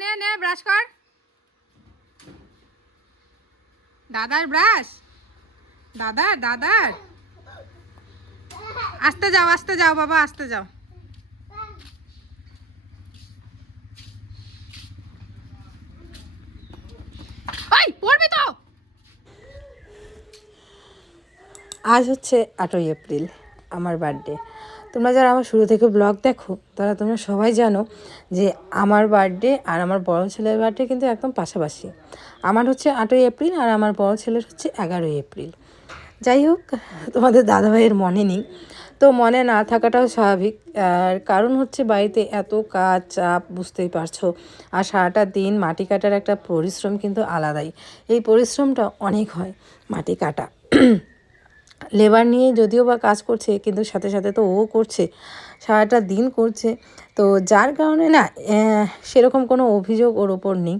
নে নে ব্রাশ কর, দাদার ব্রাশ, দাদার দাদার। আস্তে যাও বাবা, আস্তে যাও। ওই পড়বি তো। আজ হচ্ছে 8ই এপ্রিল, আমার বার্থডে। তোমরা যারা আমার শুরু থেকে ব্লগ দেখো তোমরা সবাই জানো যে আমার বার্থডে আর আমার বড় ছেলের বার্থডে কিন্তু একদম পাশাপাশি। আমার হচ্ছে 8ই এপ্রিল আর আমার বড় ছেলের হচ্ছে 11ই এপ্রিল। যাই হোক, তোমাদের দাদাভাইয়ের মনে নেই, তো মনে না থাকাটাও স্বাভাবিক। আর কারণ হচ্ছে বাড়িতে এত কাজ চাপ, বুঝতেই পারছো। আর সারাটা দিন মাটি কাটার একটা পরিশ্রম কিন্তু আলাদাই। এই পরিশ্রমটা অনেক হয় মাটি কাটা। লেবার নিয়ে যদিও বা কাজ করছে, কিন্তু সাথে সাথে তো ও করছে, সারাটা দিন করছে। তো যার কারণে না সেরকম কোনো অভিযোগ ওর ওপর নেই।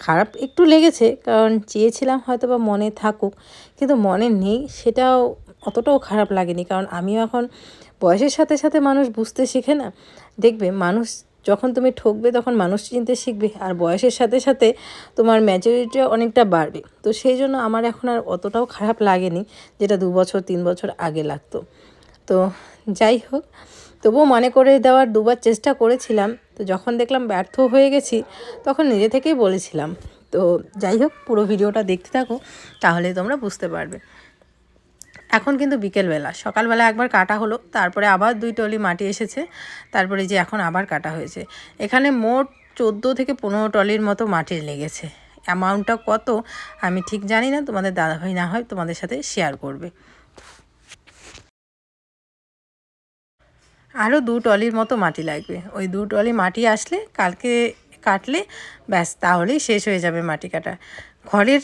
খারাপ একটু লেগেছে, কারণ চেয়েছিলাম হয়তো বা মনে থাকুক, কিন্তু মনে নেই, সেটাও অতটাও খারাপ লাগেনি। কারণ আমিও এখন বয়সের সাথে সাথে মানুষ বুঝতে শিখে না। দেখবে মানুষ যখন তুমি ঠকবে তখন মানুষ চিনতে শিখবে, আর বয়সের সাথে সাথে তোমার ম্যাচুরিটিও অনেকটা বাড়বে। তো সেই জন্য আমার এখন আর অতটাও খারাপ লাগেনি, যেটা 2 বছর 3 বছর আগে লাগতো। তো যাই হোক, তবুও মনে করে দেওয়ার 2বার চেষ্টা করেছিলাম। তো যখন দেখলাম ব্যর্থ হয়ে গেছি, তখন নিজে থেকেই বলেছিলাম। তো যাই হোক, পুরো ভিডিওটা দেখতে থাকো, তাহলে তোমরা বুঝতে পারবে। এখন কিন্তু বিকেলবেলা, সকালবেলা একবার কাটা হলো, তারপরে আবার 2 টলি মাটি এসেছে, তারপরে যে এখন আবার কাটা হয়েছে। এখানে মোট 14 থেকে 15 টলির মতো মাটি লেগেছে। অ্যামাউন্টটা কত আমি ঠিক জানি না, তোমাদের দাদাভাই না হয় তোমাদের সাথে শেয়ার করবে। আরও 2 টলির মতো মাটি লাগবে। ওই 2 টলি মাটি আসলে কালকে কাটলে ব্যাস, তাহলেই শেষ হয়ে যাবে মাটি কাটা। ঘরের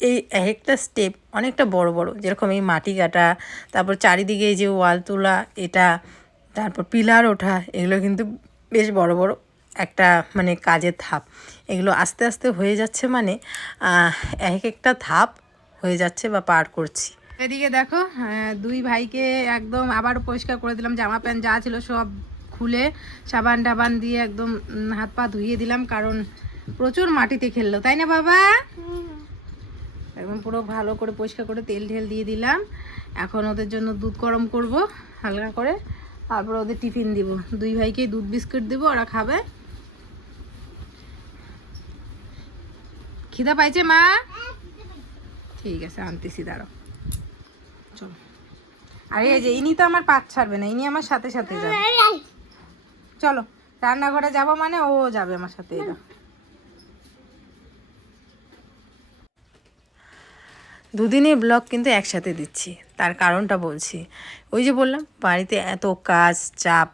এই একটা স্টেপ অনেকটা বড় বড়, যেরকম এই মাটি কাটা, তারপর চারিদিকে এই যে ওয়াল তোলা, এটা, তারপর পিলার ওঠা, এগুলো কিন্তু বেশ বড় বড় একটা মানে কাজের ধাপ। এগুলো আস্তে আস্তে হয়ে যাচ্ছে, মানে একটা ধাপ হয়ে যাচ্ছে বা পার করছি। এদিকে দেখো, 2 ভাইকে একদম আবার পরিষ্কার করে দিলাম। জামা প্যান্ট যা ছিল সব খুলে সাবান টাবান দিয়ে একদম হাত পা ধুইয়ে দিলাম, কারণ প্রচুর মাটিতে খেললো, তাই না বাবা? একদম পুরো ভালো করে পরিষ্কার করে তেল ঢেল দিয়ে দিলাম। এখন ওদের জন্য দুধ গরম করব হালকা করে, তারপর ওদের টিফিন দিব। 2 ভাইকে দুধ বিস্কুট দিব, ওরা খাবে। খিদা পাইছে মা? ঠিক আছে, আনতেছি, দাঁড়াও। চলো। আরে এই যে ইনি তো আমার পাত ছাড়বে না, ইনি আমার সাথে সাথে যাবে। চলো, রান্নাঘরে যাব মানে ও যাবে আমার সাথে। এরা দুদিনের ব্লগ কিন্তু একসাথে দিচ্ছি, তার কারণটা বলছি। ওই যে বললাম বাড়িতে এত কাজ চাপ,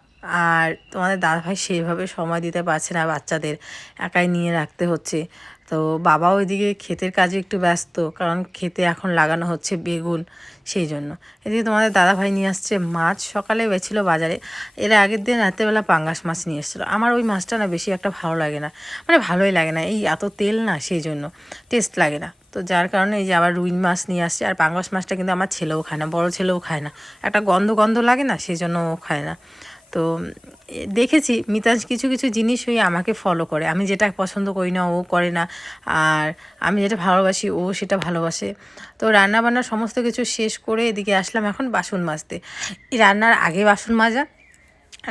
আর তোমাদের দাদাভাই সেইভাবে সময় দিতে পারছে না, বাচ্চাদের একাই নিয়ে রাখতে হচ্ছে। তো বাবাও ওইদিকে ক্ষেতের কাজে একটু ব্যস্ত, কারণ ক্ষেতে এখন লাগানো হচ্ছে বেগুন, সেই জন্য। এদিকে তোমাদের দাদাভাই নিয়ে আসছে মাছ, সকালে গেছিলো বাজারে। এর আগের দিন রাত্রেবেলা পাঙ্গাস মাছ নিয়ে এসেছিলো। আমার ওই মাছটা না বেশি একটা ভালো লাগে না, মানে ভালোই লাগে না, এই এত তেল না, সেই জন্য টেস্ট লাগে না। তো যার কারণে এই যে আবার রুই মাছ নিয়ে আসছে। আর পাঙ্গাস মাছটা কিন্তু আমার ছেলেও খায় না, বড় ছেলেও খায় না, একটা গন্ধ গন্ধ লাগে না, সেই জন্য ও খায় না। তো দেখেছি মিতাজ কিছু কিছু জিনিস ওই আমাকে ফলো করে, আমি যেটা পছন্দ করি না ও করে না, আর আমি যেটা ভালোবাসি ও সেটা ভালোবাসে। তো রান্নাবান্না সমস্ত কিছু শেষ করে এদিকে আসলাম এখন বাসন মাজতে। এই রান্নার আগে বাসন মাজা,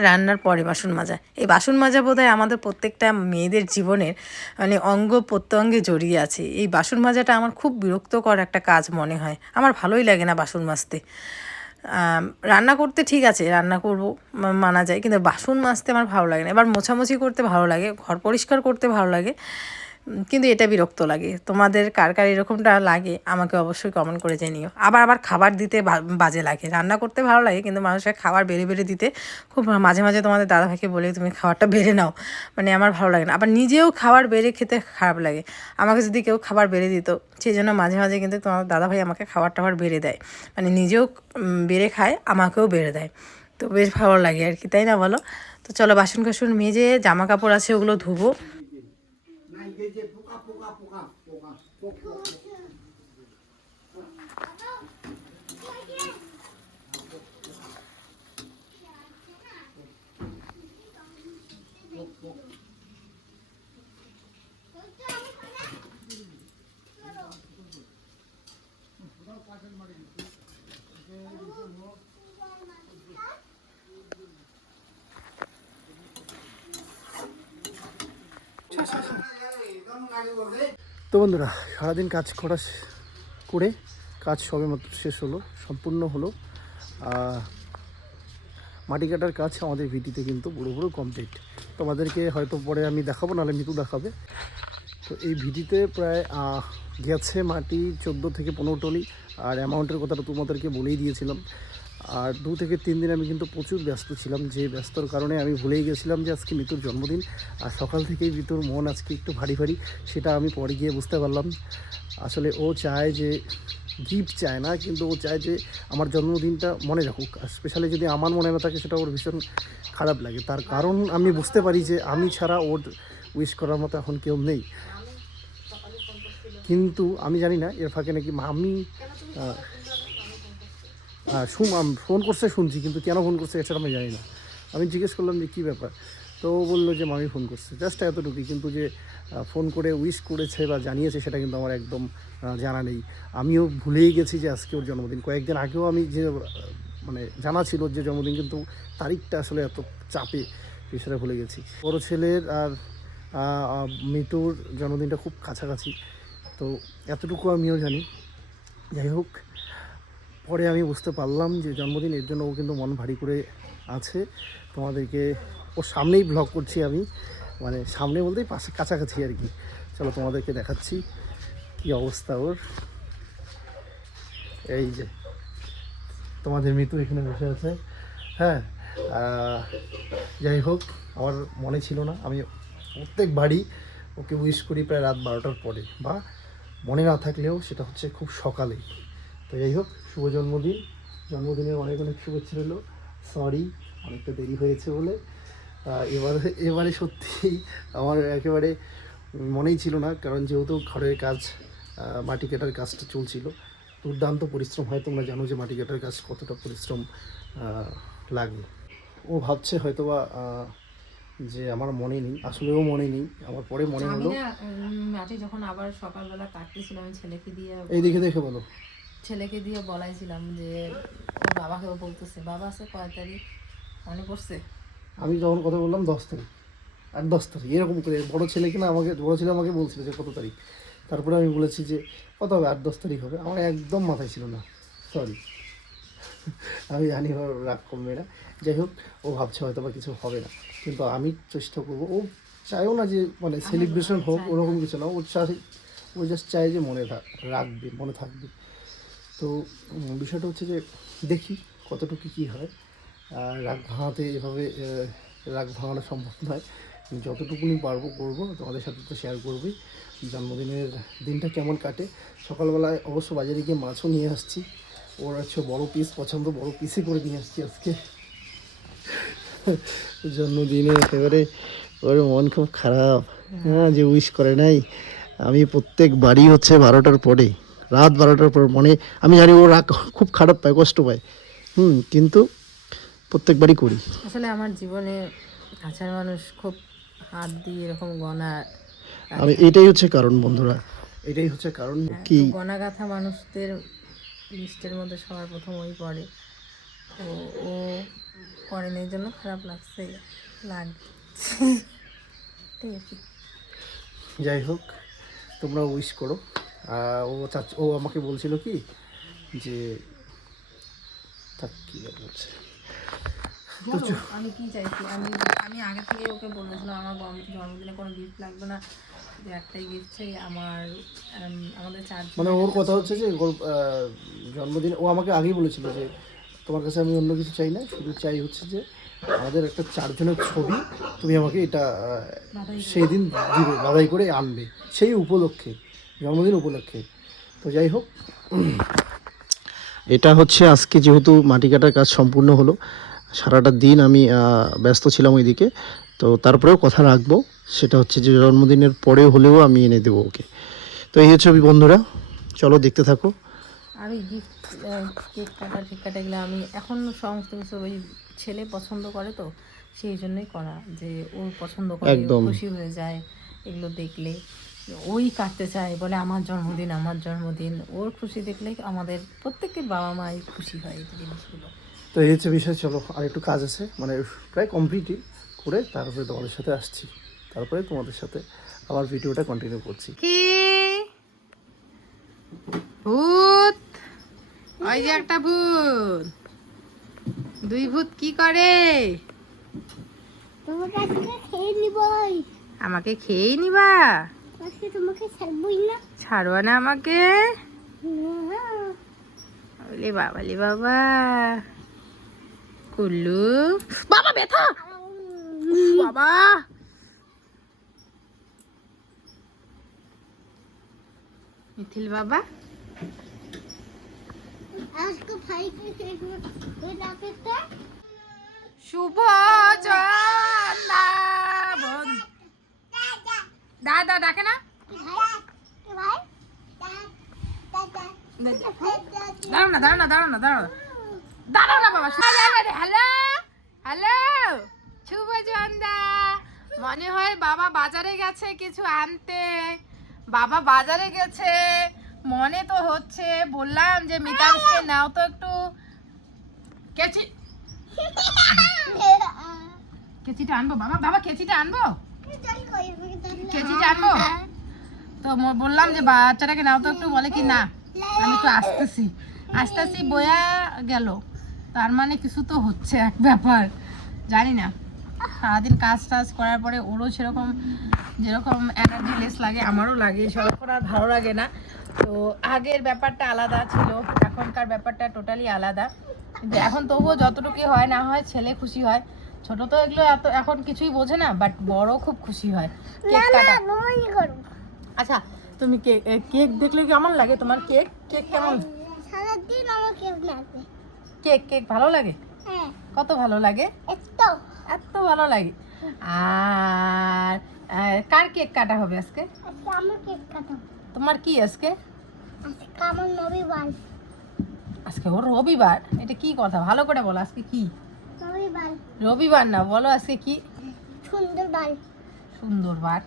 রান্নার পরে বাসন মাজা, এই বাসন মাজা বোধহয় আমাদের প্রত্যেকটা মেয়েদের জীবনের মানে অঙ্গ প্রত্যঙ্গে জড়িয়ে আছে। এই বাসন মাজাটা আমার খুব বিরক্তকর একটা কাজ মনে হয়, আমার ভালোই লাগে না বাসন মাজতে। রান্না করতে ঠিক আছে, রান্না করব মানা যায়, কিন্তু বাসন মাজতে আমার ভালো লাগে না। এবার মোছামুছি করতে ভালো লাগে, ঘর পরিষ্কার করতে ভালো লাগে, কিন্তু এটা বিরক্ত লাগে। তোমাদের কার কার এরকমটা লাগে আমাকে অবশ্যই কমেন্ট করে জানিও। আবার আবার খাবার দিতে বাজে লাগে, রান্না করতে ভালো লাগে, কিন্তু মানুষের খাবার বেড়ে বেড়ে দিতে খুব মাঝে মাঝে তোমাদের দাদাভাইকে বলে তুমি খাবারটা বেড়ে নাও, মানে আমার ভালো লাগে না। আবার নিজেও খাবার বেড়ে খেতে খারাপ লাগে, আমাকে যদি কেউ খাবার বেড়ে দিত, সেই জন্য মাঝে মাঝে কিন্তু তোমার দাদাভাই আমাকে খাবার টাবার বেড়ে দেয়, মানে নিজেও বেড়ে খায়, আমাকেও বেড়ে দেয়। তো বেশ ভালো লাগে আর কি, তাই না বলো? তো চলো বাসন কাসন মেজে, জামা কাপড় আছে ওগুলো ধুবো। তো বন্ধুরা, সারাদিন কাজ করে কাজ সবে মাত্র শেষ হলো, সম্পূর্ণ হলো। মাটি কাটার কাজ আমাদের ভিটিতে কিন্তু পুরো কমপ্লিট। তোমাদেরকে হয়তো পরে আমি দেখাবো, নাহলে মিতু দেখাবে। তো এই ভিটিতে প্রায় গেছে মাটি 14 থেকে 15 টলি। আর অ্যামাউন্টের কথাটা তোমাদেরকে বলেই দিয়েছিলাম। আর 2 থেকে 3 দিন আমি কিন্তু প্রচুর ব্যস্ত ছিলাম, যে ব্যস্তর কারণে আমি ভুলেই গেছিলাম যে আজকে মিতুর জন্মদিন। আর সকাল থেকেই মিতুর মন আজকে একটু ভারী ভারী, সেটা আমি পরে গিয়ে বুঝতে পারলাম। আসলে ও চায় যে, গিফট চায় না, কিন্তু ও চায় যে আমার জন্মদিনটা মনে রাখুক। আর স্পেশালি যদি আমার মনে না থাকে, সেটা ওর ভীষণ খারাপ লাগে। তার কারণ আমি বুঝতে পারি যে আমি ছাড়া ওর উইশ করার মতো এখন কেউ নেই। কিন্তু আমি জানি না এর ফাঁকে নাকি আমি ফোন করছে শুনছি, কিন্তু কেন ফোন করছে এছাড়া আমি জানি না। আমি জিজ্ঞেস করলাম যে কী ব্যাপার, তো ও বললো যে মামি ফোন করছে, জাস্ট এতটুকুই। কিন্তু যে ফোন করে উইশ করেছে বা জানিয়েছে, সেটা কিন্তু আমার একদম জানা নেই। আমিও ভুলেই গেছি যে আজকে ওর জন্মদিন। কয়েকদিন আগেও আমি যে মানে জানা ছিল যে জন্মদিন, কিন্তু তারিখটা আসলে এত চাপে সেটা ভুলে গেছি। বড় ছেলের আর মিতুর জন্মদিনটা খুব কাছাকাছি, তো এতটুকু আমিও জানি। যাই হোক, পরে আমি বুঝতে পারলাম যে জন্মদিন, এর জন্য ও কিন্তু মন ভারী করে আছে। তোমাদেরকে ওর সামনেই ব্লগ করছি আমি, মানে সামনে বলতেই পাশে কাছাকাছি আর কি। চলো তোমাদেরকে দেখাচ্ছি কি অবস্থা ওর। এই যে তোমাদের মিতু এখানে বসে আছে। হ্যাঁ, যাই হোক, আমার মনে ছিল না। আমি প্রত্যেক বাড়ি ওকে উইশ করি প্রায় রাত 12টার পরে, বা মনে না থাকলেও সেটা হচ্ছে খুব সকালে। তো যাই হোক, শুভ জন্মদিন। জন্মদিনের অনেক অনেক শুভেচ্ছা রইল। সরি অনেকটা দেরি হয়েছে বলে। এবারে সত্যিই আমার একেবারে মনেই ছিল না, কারণ যেহেতু ঘরের কাজ, মাটি কাটার কাজটা চলছিল। দুর্দান্ত পরিশ্রম হয়, তোমরা জানো যে মাটি কাটার কাজ কতটা পরিশ্রম লাগে। ও ভাবছে হয়তোবা যে আমার মনে নেই, আসলেও মনে নেই। আমার পরে মনে হলো। মাটি যখন আবার সকালবেলা কাটতেছিলাম, আমি ছেলেকে দিয়ে এই দেখে বলো, ছেলেকে দিয়ে বলাইছিলাম যে ওর বাবাকেও বলতেছে, বাবা আছে কয় তারিখ মনে পড়ছে? আমি যখন কথা বললাম 10 তারিখ, আর 10 তারিখ এরকম করে বড় ছেলে আমাকে বলছিল যে কত তারিখ। তারপরে আমি বলেছি যে কত হবে, 8-10 তারিখ হবে। আমার একদম মাথায় ছিল না, সরি। আমি জানি ওর রাগ কমবে না। যাই হোক, ও ভাবছে হয়তো বা কিছু হবে না, কিন্তু আমি চেষ্টা করবো। ও চায়ও না যে মানে সেলিব্রেশন হোক, ওরকম কিছু না। ও জাস্ট চায় যে রাখবে, মনে থাকবে। তো বিষয়টা হচ্ছে যে দেখি কতটুকু কী হয়। রাগ ভাঙাতে এভাবে রাগ ভাঙানো সম্ভব নয়। যতটুকুনি পারবো করবো, তোমাদের সাথে তো শেয়ার করবই জন্মদিনের দিনটা কেমন কাটে। সকালবেলায় অবশ্য বাজারে গিয়ে মাছও নিয়ে আসছি। ওর হচ্ছে বড়ো পিস পছন্দ, বড়ো পিসই করে নিয়ে আসছি আজকে। জন্মদিনে একেবারে ওর মন খুব খারাপ, হ্যাঁ, যে উইশ করে নাই। আমি প্রত্যেক বাড়ি হচ্ছে 12টার পরে, রাত 12টার পর, মানে আমি জানি ও রাগ খুব খারাপ পায়, কষ্ট পায়। কিন্তু প্রত্যেকবারই করি। আসলে আমার জীবনে কাছের মানুষ খুব হাত দিয়ে এরকম গনা, আমি এটাই হচ্ছে কারণ বন্ধুরা, এটাই হচ্ছে কারণ কি গনা গাথা মানুষদের লিস্টের মধ্যে সবার প্রথম ওই পড়ে। তো ও করেনি, এই জন্য খারাপ লাগছে, ঠিক আছে। যাই হোক, তোমরা উইশ করো। ও আমাকে বলছিল কি যে থাক, কি বলছে, আমি কি চাইছি, আমি আগে থেকে ওকে বলেছিলাম আমার জন্মদিনে কোনো গিফট লাগবে না, যে একটাই গিফট চাই আমাদের 4 মানে ওর কথা হচ্ছে যে জন্মদিন ও আমাকে আগেই বলেছিল যে তোমার কাছে আমি অন্য কিছু চাই না, শুধু চাই হচ্ছে যে আমাদের একটা 4 জনের ছবি তুমি আমাকে এটা সেই দিন দিবে, বাধাই করে আনবে, সেই উপলক্ষে, জন্মদিন উপলক্ষে। তো যাই হোক, এটা হচ্ছে আজকে যেহেতু মাটি কাটার কাজ সম্পূর্ণ হলো, সারাটা দিন আমি ব্যস্ত ছিলাম ওইদিকে। তো তারপরেও কথা রাখবো, সেটা হচ্ছে যে জন্মদিনের পরে হলেও আমি এনে দেবো ওকে। তো এই হচ্ছে বন্ধুরা, চলো দেখতে থাকো। আর ওই গিফট কেক কাটা এগুলো আমি এখন সমস্ত কিছু ওই ছেলে পছন্দ করে, তো সেই জন্যই করা, যে ওর পছন্দ করে, খুশি হয়ে যায় এগুলো দেখলে। ওই কাটতে চায়, বলে আমার জন্মদিন, ওর খুশি দেখলে আমাদের প্রত্যেকের বাবা মাই খুশি হয় এই জিনিসগুলো। তো এই হচ্ছে বিষয়। চলো, আর একটু কাজ আছে, মানে প্রায় কমপ্লিটই করে তারপরে তোমাদের সাথে আসছি। তারপরে তোমাদের সাথে আবার ভিডিওটা কন্টিনিউ করছি। কি ভূত? ওই যে একটা ভূত, দুই ভূত কি করে? তোমাকে আজকে খেয়ে নিবই। আমাকে খেয়ে নিবা? আজকে তোমাকে ছাড়বই না। ছাড়বা না আমাকে? না। বলে বাবালি বাবা। কুল্লু বাবা, ব্যথা বাবা। মিথিল বাবা, আজকে ভাইকে খেয়ে ওই ডাকেতে শুভ জন্মা দাদা ডাকে না? ভাই দাঁড়াও না, দাঁড়াও না, দাঁড়াও না, দাঁড়াও দাঁড়াও না বাবা। হ্যালো হ্যালো, শুভ সন্ধ্যা। মনে হয় বাবা বাজারে গেছে কিছু আনতে। বাবা বাজারে গেছে মনে তো হচ্ছে। বললাম যে মিতাংশকে নাও তো একটু কেচি, কেচিটা আনবো বাবা। বাবা কেচিটা আনবো, কেচিটা আনবো। তো বললাম যে বাচ্চাটাকে নাও তো একটু, বলে কি না আমি তো আসতেছি আসতেছি বয়া গেল। তার মানে কিছু তো হচ্ছে এক ব্যাপার, জানি না। সারাদিন কাজ টাজ করার পরে ওরও সেরকম যেরকম এনার্জি লেস লাগে, আমারও লাগে, সরকার আর ভালো লাগে না। তো আগের ব্যাপারটা আলাদা ছিল, এখনকার ব্যাপারটা টোটালি আলাদা। কিন্তু এখন তবুও যতটুকু হয় না হয় ছেলে খুশি হয়। ছোট তো এগুলো এত এখন কিছুই বোঝে না, বাট বড় খুব খুশি হয়। কেক কাটা। আচ্ছা, তুমি কেক দেখলে কেমন লাগে তোমার? কেক কেক কেমন? সারাদিন আমার কেক লাগবে। কেক কেক ভালো লাগে? হ্যাঁ, কত ভালো লাগে? একটু। এত ভালো লাগে। আর কার কেক কাটা হবে আজকে? আজকে আমার কেক কাটাবো। তোমার কি আজকে? আজকে আমার রবিবার। আজকে ওর রবিবার? এটা কি কথা, ভালো করে বলো। আজকে কি রবিবার। রবিবার না, বলো আজকে কি? সুন্দরবার। সুন্দরবার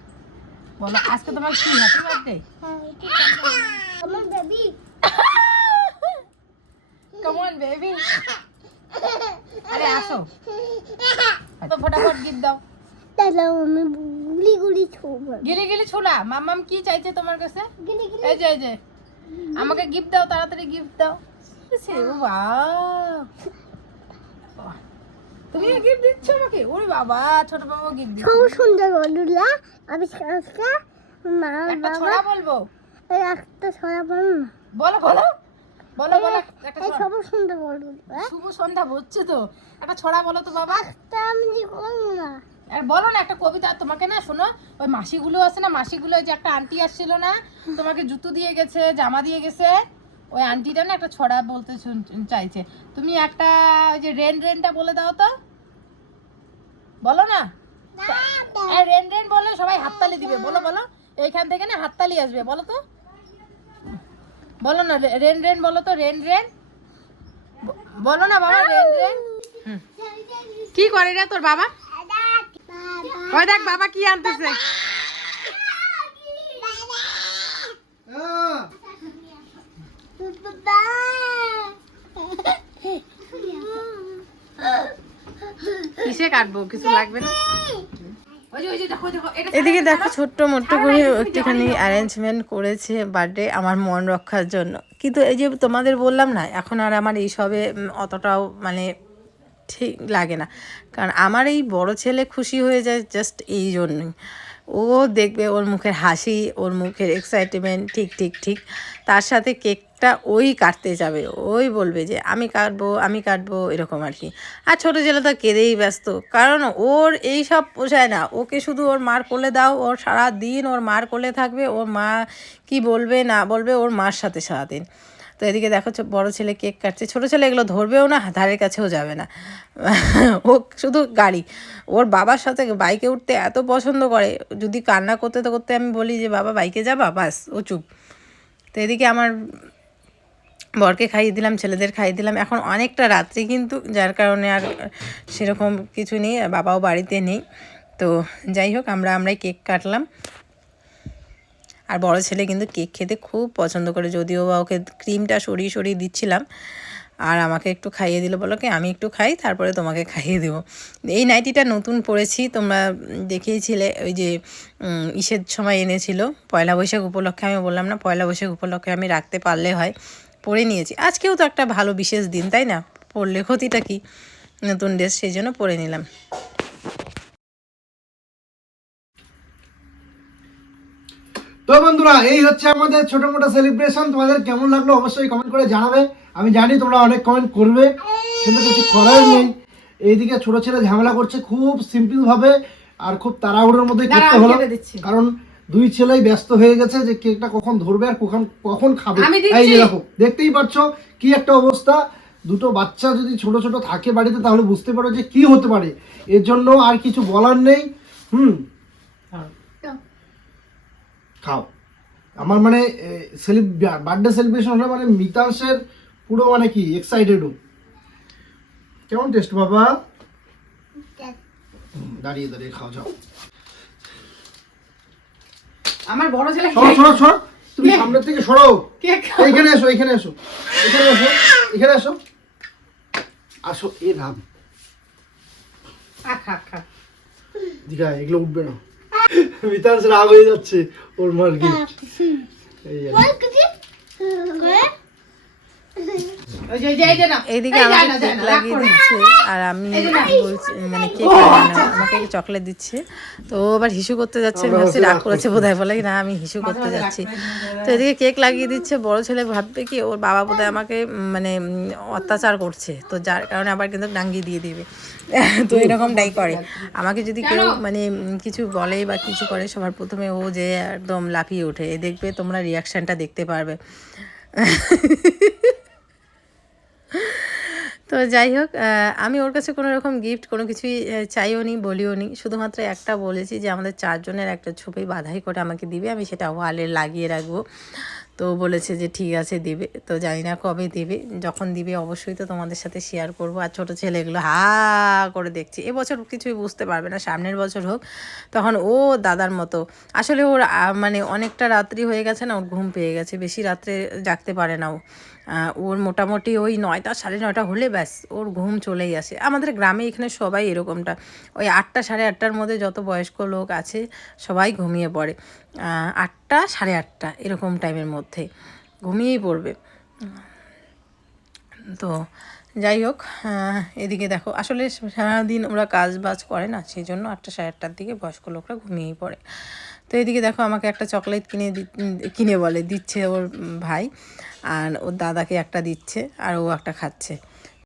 বলো। আজকে তোমার কি হ্যাপি বার্থডে? হ্যাঁ, এটা কাটাবো। আমার বেবি। কাম অন বেবি, আরে আসো তো ফটাফট গিফট দাও। তাহলে আমি গুলি গুলি ছুবো। গিলি গিলি ছোলা। মাম্মাম কি চাইছে তোমার কাছে? গিলি গিলি। এই যে এই যে, আমাকে গিফট দাও, তাড়াতাড়ি গিফট দাও। তুমি গিফট দিচ্ছ আমাকে? ওরে বাবা, ছোট বাবু গিফট দিচ্ছে। খুব সুন্দর বলুলা। আমি আজকে মা একটা বাবা ছড়া বলবো? এই একটা ছড়া বলুন না। বলো বলো বলো বলো একটা এই ছড়া। সব সুন্দর বলুলা। শুভ সন্ধ্যা হচ্ছে তো, একটা ছড়া বলো তো বাবা। তা আমি কি করবো না? আর বলো না একটা কবিতা। তোমাকে না শোনো, ওই মাসিগুলো আছে না, মাসিগুলো, ওই যে একটা আন্টি আসছিল না, তোমাকে জুতো দিয়ে গেছে, জামা দিয়ে গেছে, ওই আন্টিটা না একটা ছড়া বলতে চাইছে। তুমি একটা ওই যে রেন রেনটা বলে দাও তো, বলো না। আর রেন রেন বলে সবাই হাততালি দিবে। বলো বলো, এইখান থেকে না হাততালি আসবে। বলো তো, বলো না, রেন রেন বলো তো, রেন রেন বলো না বাবা, রেন রেন। কি করে রে তোর বাবা? ওই দেখ বাবা কি আনতেছে। কিসে কাটবো? কিছু লাগবে না। এদিকে দেখো ছোট্ট মোট্ট করে একটুখানি অ্যারেঞ্জমেন্ট করেছে বার্থডে আমার মন রক্ষার জন্য। কিন্তু এই যে তোমাদের বললাম না, এখন আর আমার এইসবে অতটাও মানে ঠিক লাগে না। কারণ আমার এই বড় ছেলে খুশি হয়ে যায় জাস্ট এই জন্যই। ও দেখবে ওর মুখের হাসি, ওর মুখের এক্সাইটমেন্ট, ঠিক ঠিক ঠিক। তার সাথে কেকটা ওই কাটতে যাবে, ওই বলবে যে আমি কাটবো আমি কাটবো, এরকম আর কি। আর ছোটো ছেলে তো কেঁদেই ব্যস্ত, কারণ ওর এই সব পোষায় না। ওকে শুধু ওর মার কোলে দাও, ওর সারা দিন ওর মার কোলে থাকবে। ওর মা কি বলবে না বলবে ওর মার সাথে সারাদিন। তো এদিকে দেখো বড় ছেলে কেক কাটছে, ছোটো ছেলে এগুলো ধরবেও না, ধারের কাছেও যাবে না। ও শুধু গাড়ি, ওর বাবার সাথে বাইকে উঠতে এত পছন্দ করে। যদি কান্না করতে করতে আমি বলি যে বাবা বাইকে যাবা, বাস ও চুপ। তো এদিকে আমার বরকে খাইয়ে দিলাম, ছেলেদের খাইয়ে দিলাম। এখন অনেকটা রাত্রি কিন্তু, যার কারণে আর সেরকম কিছু নেই, বাবাও বাড়িতে নেই। তো যাই হোক, আমরাই কেক কাটলাম। আর বড় ছেলে কিন্তু কেক খেতে খুব পছন্দ করে, যদিও বা ওকে ক্রিমটা সরিয়ে সরিয়ে দিচ্ছিলাম। আর আমাকে একটু খাইয়ে দিল, বলো কি আমি একটু খাই তারপরে তোমাকে খাইয়ে দেবো। এই নাইটিটা নতুন পরেছি, তোমরা দেখিয়েছিলে ওই যে ইসের সময় এনেছিল পয়লা বৈশাখ উপলক্ষে। আমি বললাম না পয়লা বৈশাখ উপলক্ষে আমি রাখতে পারলে হয়, পরে নিয়েছি। আজকেও তো একটা ভালো বিশেষ দিন, তাই না? পরলে ক্ষতিটা কি, নতুন ড্রেস, সেই জন্য পরে নিলাম। তো বন্ধুরা, এই হচ্ছে আমাদের ছোট মোটো সেলিব্রেশন। তোমাদের কেমন লাগলো অবশ্যই কমেন্ট করে জানাবে। আমি জানি তোমরা অনেক কমেন্ট করবে, কিন্তু কিছু করার নেই। এইদিকে ছোট ছেলে ঝামেলা করছে খুব সিম্পল ভাবে, আর খুব তাড়াহুড়োর মধ্যে করতে হলো, কারণ দুই ছেলেই ব্যস্ত হয়ে গেছে যে কেকটা কখন ধরবে আর কখন কখন খাবে। এই যে দেখো, দেখতেই পাচ্ছো কি একটা অবস্থা। দুটো বাচ্চা যদি ছোট ছোট থাকে বাড়িতে, তাহলে বুঝতে পারো যে কি হতে পারে। এর জন্য আর কিছু বলার নেই। খাও। আমার মানে বার্থডে সেলিব্রেশন হলো মানে মিতাংশের পুরো মানে কি এক্সাইটেড। কেমন টেস্ট বাবা? দাঁড়িয়ে দাঁড়িয়ে খাও, যাও। আমার বড় ছেলে সরো সরো সরো, তুমি সামনের থেকে সরো। এখানে এসো, এখানে এসো, এখানে এসো, এখানে এসো, আসো। এ রাম, দিঘা এগুলো উঠবে না। মিতাংশ রাগ হয়ে যাচ্ছে ওর মার গিফট। এইদিকে আমাকে কেক লাগিয়ে দিচ্ছে, আর আমি বলছি মানে কেক আমাকে চকলেট দিচ্ছে। তো আবার হিসু করতে যাচ্ছে, আমি ভাবছি রাগ করেছে বোধহয়, বলে না আমি হিসু করতে যাচ্ছি। তো এদিকে কেক লাগিয়ে দিচ্ছে। বড় ছেলে ভাববে কি ওর বাবা বোধহয় আমাকে মানে অত্যাচার করছে, তো যার কারণে আবার কিন্তু ডাঙ্গি দিয়ে দিবে। তো এরকমটাই করে। আমাকে যদি কেউ মানে কিছু বলে বা কিছু করে, সবার প্রথমে ও যে একদম লাফিয়ে ওঠে। দেখবে তোমরা রিয়াকশানটা দেখতে পারবে। তো যাই হোক, আমি ওর কাছে কোনো রকম গিফট কোনো কিছুই চাইও নি, বলিও নি। শুধুমাত্র একটা বলেছি যে আমাদের 4 জনের একটা ছবি বাঁধাই করে আমাকে দিবে, আমি সেটা ওয়ালে লাগিয়ে রাখবো। তো বলেছে যে ঠিক আছে দিবে। তো জানি না কবে দিবে, যখন দিবে অবশ্যই তো তোমাদের সাথে শেয়ার করব। আর ছোটো ছেলেগুলো হা করে দেখছি। এবছর কিছুই বুঝতে পারবে না, সামনের বছর হোক, তখন ও দাদার মতো। আসলে ওর মানে অনেকটা রাত্রি হয়ে গেছে না, ওর ঘুম পেয়ে গেছে, বেশি রাত্রে জাগতে পারে না ও। ওর মোটামুটি ওই 9টা 9:30 হলে ব্যাস ওর ঘুম চলেই আসে। আমাদের গ্রামে এখানে সবাই এরকমটা, ওই 8টা 8:30-র মধ্যে যত বয়স্ক লোক আছে সবাই ঘুমিয়ে পড়ে। 8টা 8:30 এরকম টাইমের মধ্যে ঘুমিয়েই পড়বে। তো যাই হোক, এদিকে দেখো আসলে সারাদিন ওরা কাজ বাজ করে না, সেই জন্য 8টা 8:30-র দিকে বয়স্ক লোকরা ঘুমিয়েই পড়ে। তো এদিকে দেখো আমাকে একটা চকলেট কিনে বলে দিচ্ছে ওর ভাই, আর ওর দাদাকে একটা দিচ্ছে, আর ও একটা খাচ্ছে।